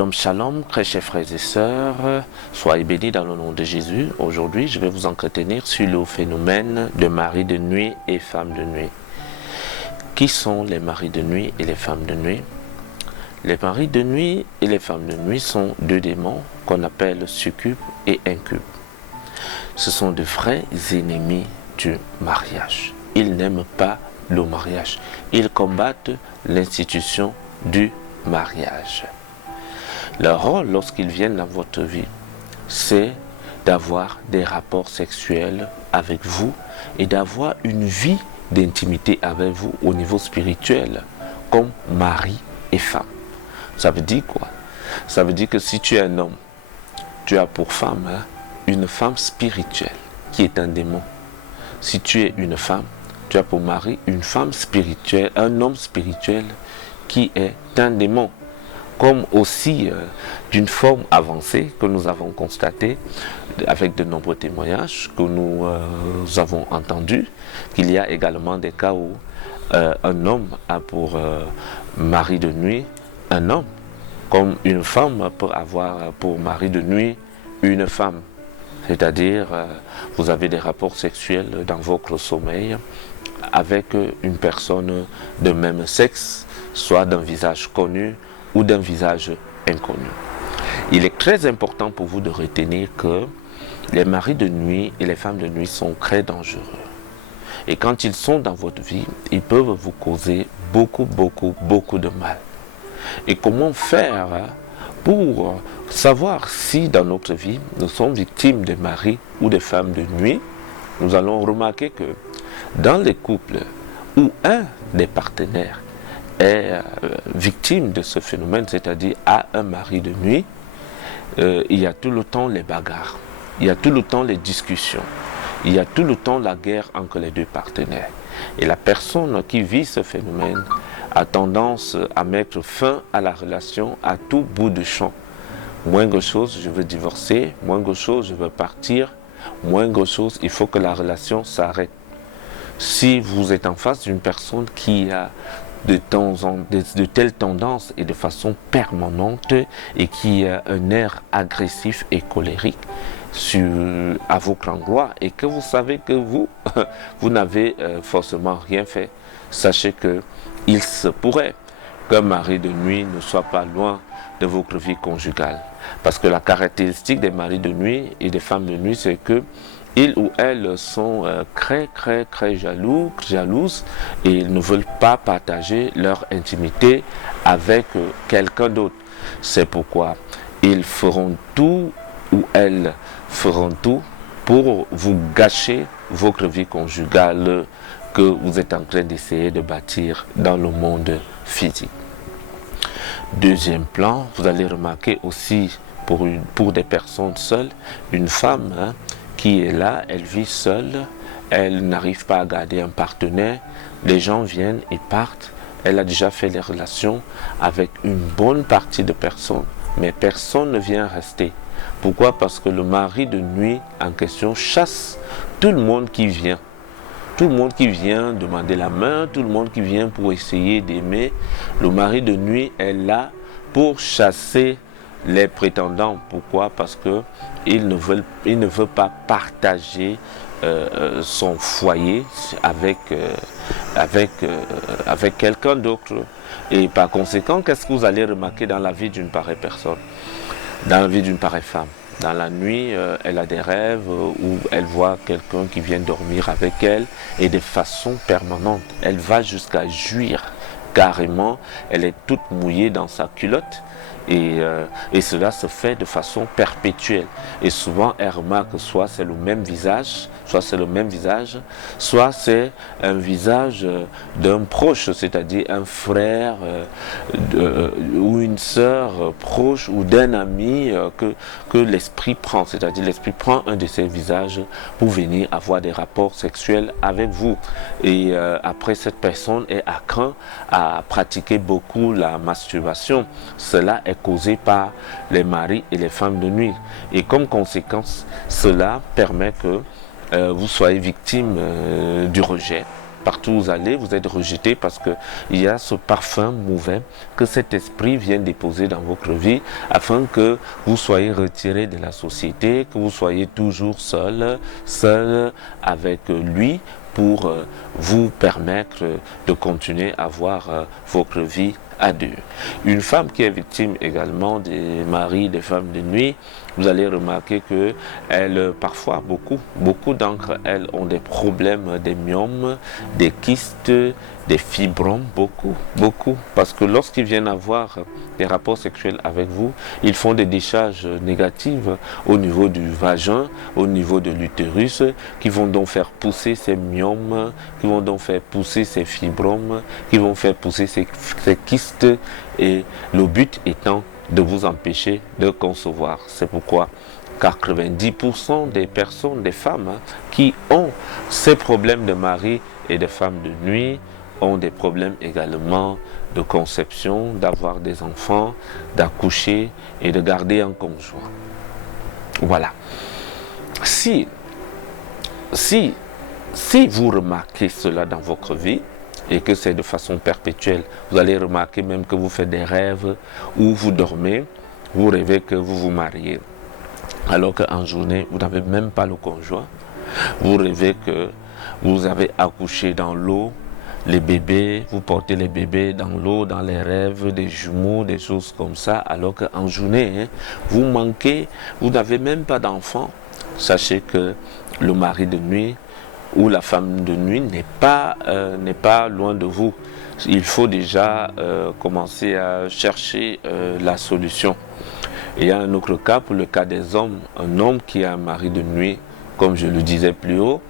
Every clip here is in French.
Shalom, shalom, très chers frères et sœurs, soyez bénis dans le nom de Jésus. Aujourd'hui, je vais vous entretenir sur le phénomène de mari de nuit et femme de nuit. Qui sont les maris de nuit et les femmes de nuit? Les maris de nuit et les femmes de nuit sont deux démons qu'on appelle succube et incube. Ce sont de vrais ennemis du mariage. Ils n'aiment pas le mariage. Ils combattent l'institution du mariage. Leur rôle lorsqu'ils viennent dans votre vie, c'est d'avoir des rapports sexuels avec vous et d'avoir une vie d'intimité avec vous au niveau spirituel, comme mari et femme. Ça veut dire quoi? Ça veut dire que si tu es un homme, tu as pour femme une femme spirituelle qui est un démon. Si tu es une femme, tu as pour mari une femme spirituelle, un homme spirituel qui est un démon. Comme aussi d'une forme avancée que nous avons constaté avec de nombreux témoignages que nous avons entendus, qu'il y a également des cas où un homme a pour mari de nuit un homme, comme une femme peut avoir pour mari de nuit une femme. C'est-à-dire, vous avez des rapports sexuels dans votre sommeil avec une personne de même sexe, soit d'un visage connu, ou d'un visage inconnu. Il est très important pour vous de retenir que les maris de nuit et les femmes de nuit sont très dangereux. Et quand ils sont dans votre vie, ils peuvent vous causer beaucoup de mal. Et comment faire pour savoir si dans notre vie, nous sommes victimes de maris ou de femmes de nuit? Nous allons remarquer que dans les couples où un des partenaires est victime de ce phénomène, c'est-à-dire a un mari de nuit, il y a tout le temps les bagarres, il y a tout le temps les discussions, il y a tout le temps la guerre entre les deux partenaires. Et la personne qui vit ce phénomène a tendance à mettre fin à la relation à tout bout de champ. Moindre chose, je veux divorcer, moindre chose, je veux partir, moindre chose, il faut que la relation s'arrête. Si vous êtes en face d'une personne qui a de telles tendances et de façon permanente et qui a un air agressif et colérique à votre endroit et que vous savez que vous n'avez forcément rien fait, sachez que il se pourrait qu'un mari de nuit ne soit pas loin de votre vie conjugale. Parce que la caractéristique des maris de nuit et des femmes de nuit, c'est que ils ou elles sont très jalouses et ils ne veulent pas partager leur intimité avec quelqu'un d'autre. C'est pourquoi ils feront tout ou elles feront tout pour vous gâcher votre vie conjugale que vous êtes en train d'essayer de bâtir dans le monde physique. Deuxième plan, vous allez remarquer aussi pour des personnes seules, une femme qui est là, elle vit seule, elle n'arrive pas à garder un partenaire, les gens viennent et partent, elle a déjà fait les relations avec une bonne partie de personnes, mais personne ne vient rester. Pourquoi? Parce que le mari de nuit en question chasse tout le monde qui vient. Tout le monde qui vient demander la main, tout le monde qui vient pour essayer d'aimer. Le mari de nuit est là pour chasser les prétendants. Pourquoi? Parce que il ne veut pas partager son foyer avec quelqu'un d'autre. Et par conséquent, qu'est-ce que vous allez remarquer dans la vie d'une pareille personne, dans la vie d'une pareille femme? Dans la nuit, elle a des rêves où elle voit quelqu'un qui vient dormir avec elle et de façon permanente. Elle va jusqu'à jouir carrément, elle est toute mouillée dans sa culotte. Et cela se fait de façon perpétuelle. Et souvent, elle remarque soit c'est le même visage, soit c'est un visage d'un proche, c'est-à-dire un frère ou une sœur proche ou d'un ami que l'esprit prend. C'est-à-dire l'esprit prend un de ces visages pour venir avoir des rapports sexuels avec vous. Et après, cette personne est accro à pratiquer beaucoup la masturbation. Cela est causé par les maris et les femmes de nuit. Et comme conséquence, cela permet que vous soyez victime du rejet, Partout où vous allez, vous êtes rejeté parce qu'il y a ce parfum mauvais que cet esprit vient déposer dans votre vie afin que vous soyez retiré de la société, que vous soyez toujours seul avec lui pour vous permettre de continuer à avoir votre vie à deux. Une femme qui est victime également des maris, des femmes de nuit, vous allez remarquer que parfois beaucoup d'entre elles ont des problèmes, des myomes, des kystes, des fibromes, beaucoup. Parce que lorsqu'ils viennent avoir des rapports sexuels avec vous, ils font des décharges négatives au niveau du vagin, au niveau de l'utérus, qui vont donc faire pousser ces myomes, qui vont donc faire pousser ces fibromes, qui vont faire pousser ces kystes, et le but étant de vous empêcher de concevoir. C'est pourquoi 90% des personnes, des femmes qui ont ces problèmes de mari et de femmes de nuit ont des problèmes également de conception, d'avoir des enfants, d'accoucher et de garder un conjoint. Voilà. Si vous remarquez cela dans votre vie, et que c'est de façon perpétuelle, vous allez remarquer même que vous faites des rêves où vous dormez, vous rêvez que vous vous mariez, alors qu'en journée, vous n'avez même pas le conjoint. Vous rêvez que vous avez accouché dans l'eau, les bébés, vous portez les bébés dans l'eau, dans les rêves, des jumeaux, des choses comme ça, alors qu'en journée, vous manquez, vous n'avez même pas d'enfant. Sachez que le mari de nuit ou la femme de nuit n'est pas loin de vous. Il faut déjà commencer à chercher la solution. Et il y a un autre cas, pour le cas des hommes, un homme qui a un mari de nuit, comme je le disais plus haut,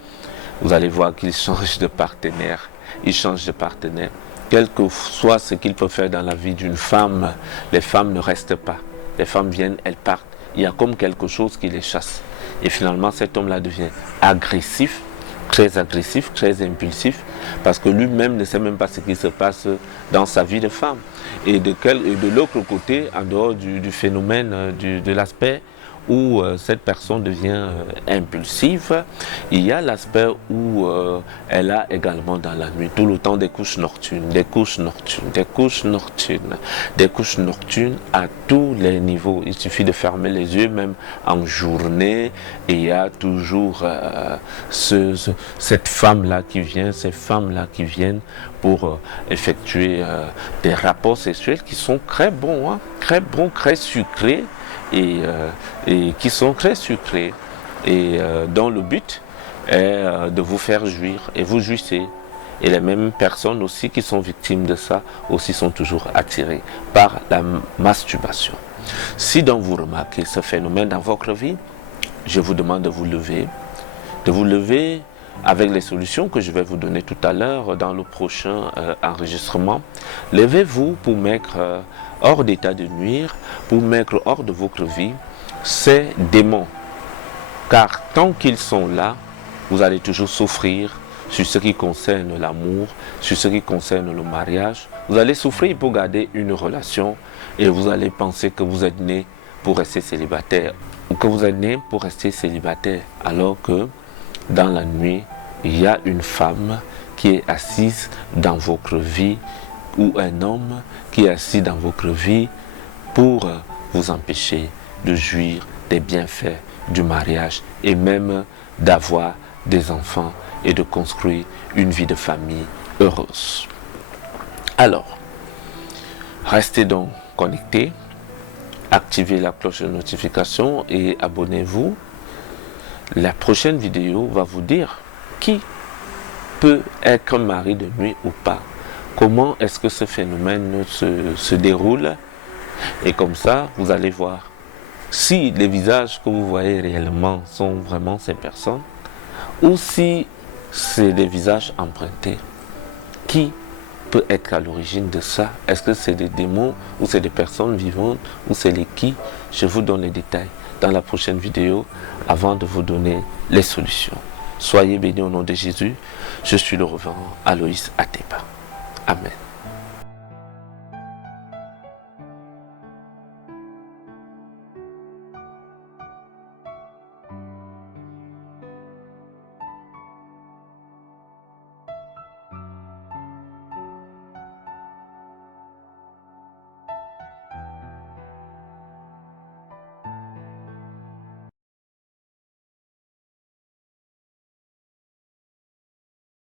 vous allez voir qu'il change de partenaire. Il change de partenaire. Quel que soit ce qu'il peut faire dans la vie d'une femme, les femmes ne restent pas. Les femmes viennent, elles partent. Il y a comme quelque chose qui les chasse. Et finalement, cet homme-là devient agressif, très impulsif, parce que lui-même ne sait même pas ce qui se passe dans sa vie de femme. Et de l'autre côté, en dehors du phénomène de l'aspect où cette personne devient impulsive, il y a l'aspect où elle a également dans la nuit tout le temps des couches nocturnes à tous les niveaux. Il suffit de fermer les yeux même en journée et il y a toujours cette femme-là qui vient, ces femmes-là qui viennent pour effectuer des rapports sexuels qui sont très bons, très sucrés, et qui sont très sucrés, et dont le but est de vous faire jouir, et vous jouissez. Et les mêmes personnes aussi qui sont victimes de ça aussi sont toujours attirées par la masturbation. Si donc vous remarquez ce phénomène dans votre vie, je vous demande de vous lever avec les solutions que je vais vous donner tout à l'heure dans le prochain enregistrement. Levez-vous pour mettre hors d'état de nuire, pour mettre hors de votre vie ces démons. Car tant qu'ils sont là, vous allez toujours souffrir sur ce qui concerne l'amour, sur ce qui concerne le mariage. Vous allez souffrir pour garder une relation et vous allez penser que vous êtes né pour rester célibataire, ou que vous êtes né pour rester célibataire, alors que dans la nuit, il y a une femme qui est assise dans votre vie, ou un homme qui est assis dans votre vie pour vous empêcher de jouir des bienfaits du mariage et même d'avoir des enfants et de construire une vie de famille heureuse. Alors, restez donc connectés, activez la cloche de notification et abonnez-vous. La prochaine vidéo va vous dire qui peut être un mari de nuit ou pas. Comment est-ce que ce phénomène se déroule? Et comme ça, vous allez voir si les visages que vous voyez réellement sont vraiment ces personnes ou si c'est des visages empruntés. Qui peut être à l'origine de ça? Est-ce que c'est des démons ou c'est des personnes vivantes ou c'est les qui? Je vous donne les détails dans la prochaine vidéo avant de vous donner les solutions. Soyez bénis au nom de Jésus. Je suis le reverend Aloïs Atepa. Amen.